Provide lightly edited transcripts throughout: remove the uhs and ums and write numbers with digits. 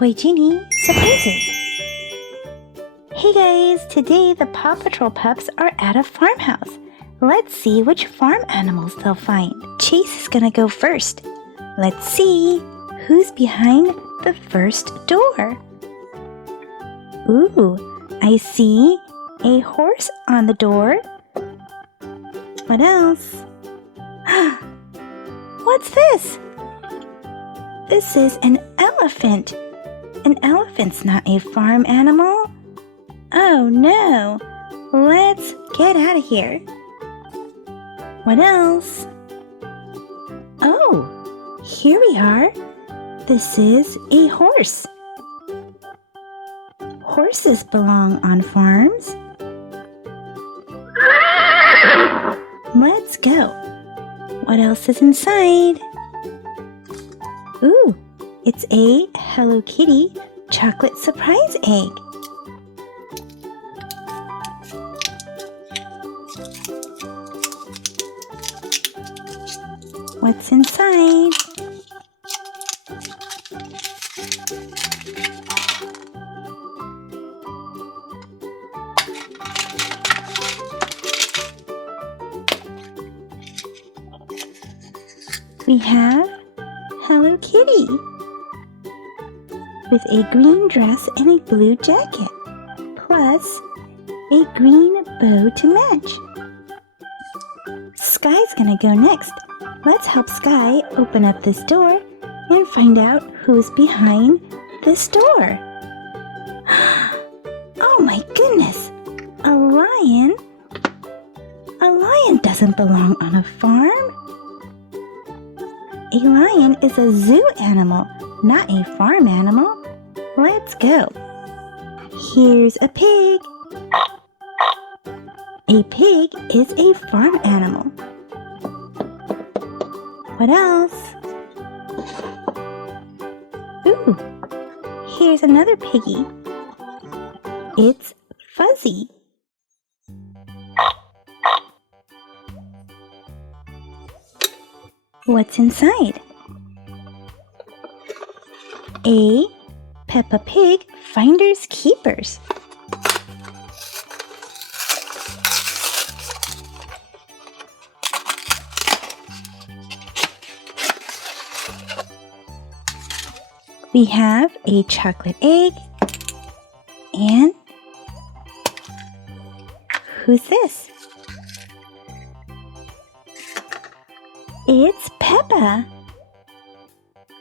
Toy Genie surprises. Hey guys, today the Paw Patrol Pups are at a farmhouse. Let's see which farm animals they'll find. Chase is gonna go first. Let's see who's behind the first door. Ooh, I see a horse on the door. What else? What's this? This is an elephant. An elephant's not a farm animal. Oh no, let's get out of here. What else? Oh, here we are. This is a horse. Horses belong on farms. Let's go. What else is inside? Ooh, it's a Hello Kitty chocolate surprise egg. What's inside? We have Hello Kitty with a green dress and a blue jacket, plus a green bow to match. Skye's gonna go next. Let's help Skye open up this door and find out who's behind this door. Oh my goodness! A lion? A lion doesn't belong on a farm. A lion is a zoo animal, not a farm animal. Let's go. Here's a pig. A pig is a farm animal. What else? Ooh, here's another piggy. It's Fuzzy. What's inside? A Peppa Pig Finders Keepers. We have a chocolate egg. And who's this? It's Peppa,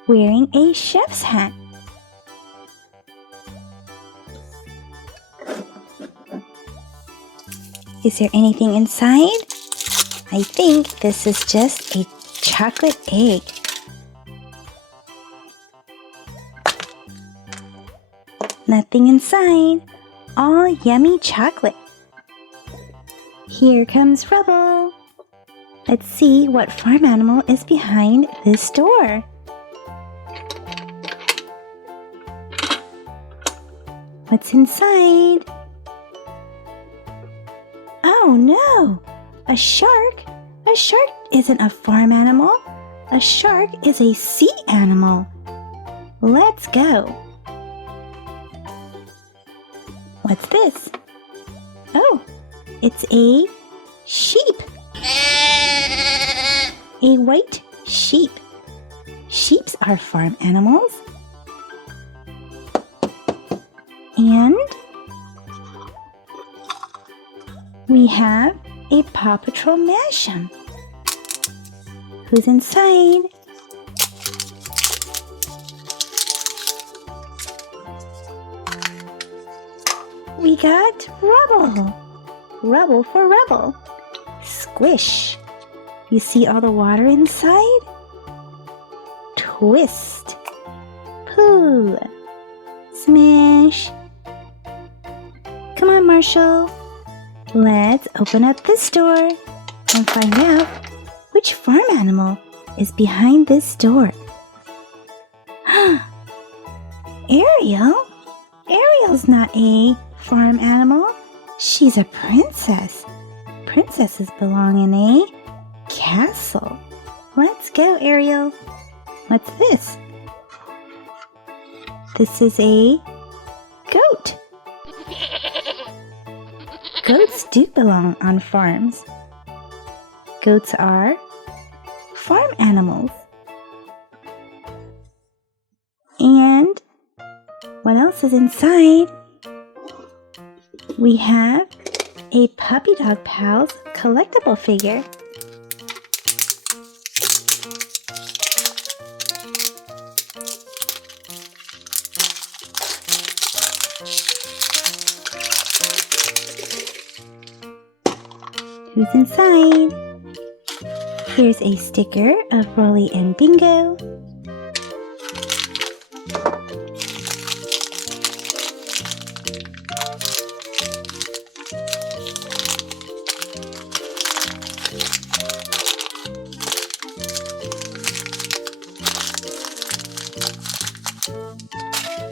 wearing a chef's hat. Is there anything inside? I think this is just a chocolate egg. Nothing inside, all yummy chocolate. Here comes Rubble. Let's see what farm animal is behind this door. What's inside? Oh no! A shark? A shark isn't a farm animal. A shark is a sea animal. Let's go. What's this? Oh, it's a sheep. A white sheep. Sheeps are farm animals. And we have a Paw Patrol mashup. Who's inside? We got Rubble. Rubble for Rubble. Squish. You see all the water inside? Twist. Pooh. Smash. Come on, Marshall. Let's open up this door and find out which farm animal is behind this door. Ariel? Ariel's not a farm animal. She's a princess. Princesses belong in a castle. Let's go, Ariel. What's this? This is a goat. Goats do belong on farms. Goats are farm animals. And what else is inside? We have a Puppy Dog Pals collectible figure. Who's inside? Here's a sticker of Rolly and Bingo.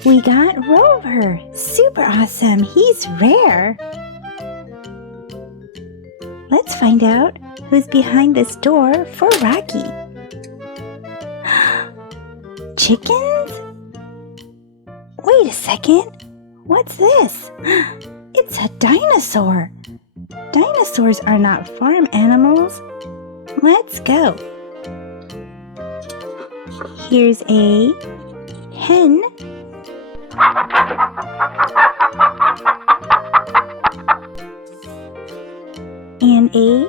We got Rover. Super awesome. He's rare. Let's find out who's behind this door for Rocky. Chickens? Wait a second. What's this? It's a dinosaur. Dinosaurs are not farm animals. Let's go. Here's a hen. And a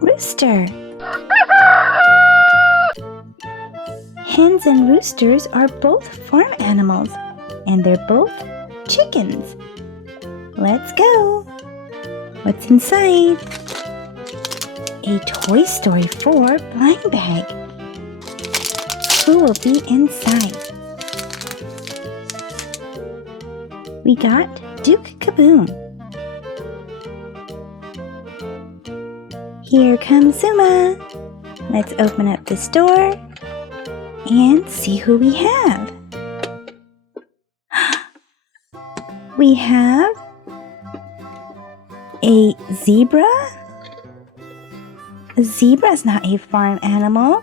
rooster. Hens and roosters are both farm animals, and they're both chickens. Let's go. What's inside? A Toy Story 4 blind bag. Who will be inside? We got Duke Kaboom. Here comes Zuma. Let's open up this door and see who we have. We have a zebra. A zebra's not a farm animal.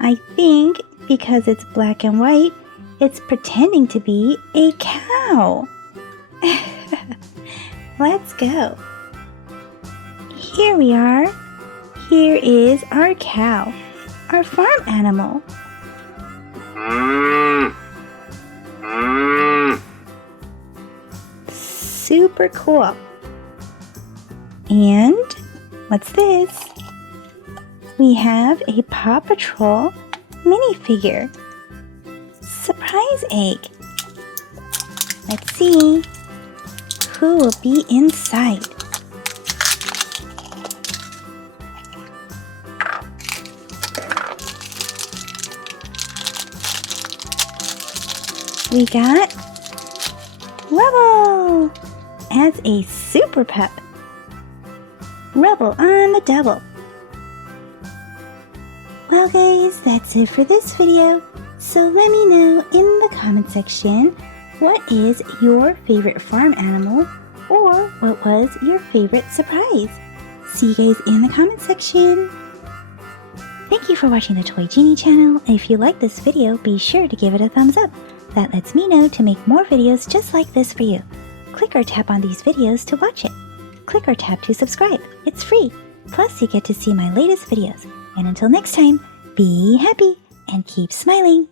I think because it's black and white, it's pretending to be a cow. Let's go. Here we are. Here is our cow, our farm animal. Super cool. And what's this? We have a Paw Patrol minifigure. Surprise egg. Let's see who will be inside. We got Rubble as a super pup. Rubble on the double. Well guys, that's it for this video. So let me know in the comment section what is your favorite farm animal or what was your favorite surprise. See you guys in the comment section. Thank you for watching the Toy Genie channel. If you like this video, be sure to give it a thumbs up. That lets me know to make more videos just like this for you. Click or tap on these videos to watch it. Click or tap to subscribe. It's free. Plus, you get to see my latest videos. And until next time, be happy and keep smiling.